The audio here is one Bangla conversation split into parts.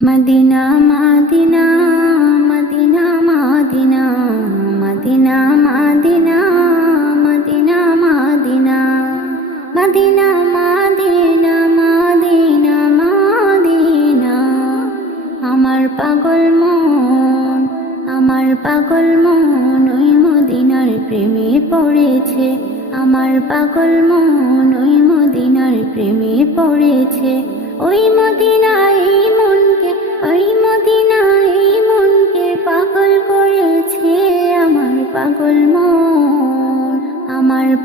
Medina Medina Medina Medina Medina Medina Medina Medina Medina Medina Medina Medina আমার পাগল মন ওই মদিনার প্রেমে পড়েছে। আমার পাগল মন ওই মদিনার প্রেমে পড়েছে। ওই মদিনায় মনকে, ওই মদিনায় মনকে পাগল করেছে। আমার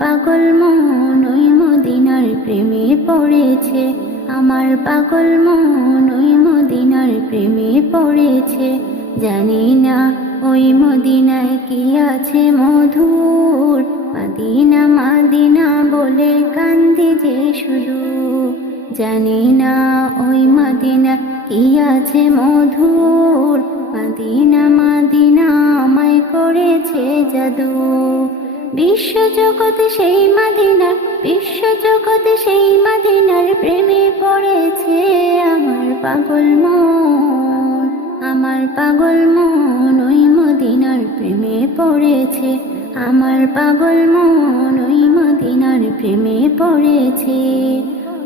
পাগল মন ওই মদিনার প্রেমে পড়েছে। আমার পাগল মন ওই মদিনার প্রেমে পড়েছে। জানি না ওই মদিনায় কি আছে মধুর, মদিনা মদিনা বলে কান্দি যে শুধু। জানি না ওই মদিনা কি আছে মধুর, মদিনা মদিনা আমায় করেছে জাদু। বিশ্বজগতে সেই মদিনার, বিশ্বজগতে সেই মদিনার প্রেমে পড়েছে। আমার পাগল মন ওই মদিনার প্রেমে পড়েছে। আমার পাগল মন ওই মদিনার প্রেমে পড়েছে।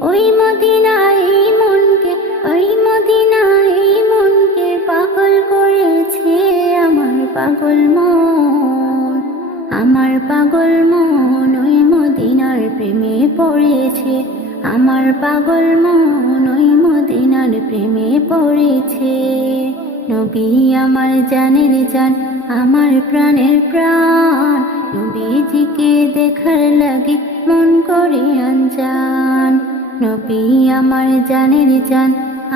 ওই মদিনায় মনকে, ওই মদিনায় মনকে পাগল করেছে। আমার পাগল মন ওই মদিনার প্রেমে পড়েছে। আমার পাগল মন ওই মদিনার প্রেমে পড়েছে। নবী আমার জানের জান, আমার প্রাণের প্রাণ, নবীজিকে দেখার লাগে মন করে আনজান। নবী আমার জানের জান,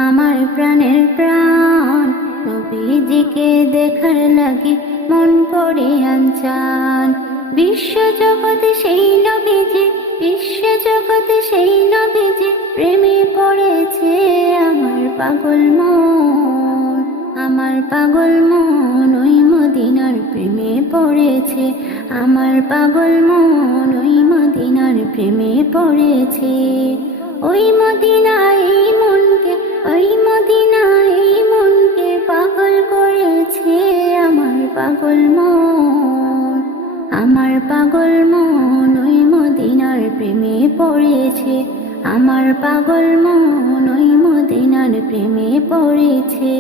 আমার প্রাণের প্রাণ, নবীজিকে দেখার লাগে মন করে আনজান। বিশ্বজগতে সেই নবীজি, বিশ্বজগতে সেই নবীজি প্রেমে পড়েছে। আমার পাগল মন ওই মদিনার প্রেমে পড়েছে। আমার পাগল মন ওই মদিনার প্রেমে পড়েছে। ওই মদিনায় মনকে, ওই মদিনায় মনকে পাগল করেছে। আমার পাগল মন ওই মদিনার প্রেমে পড়েছে। আমার পাগল মন ওই মদিনার প্রেমে পড়েছে।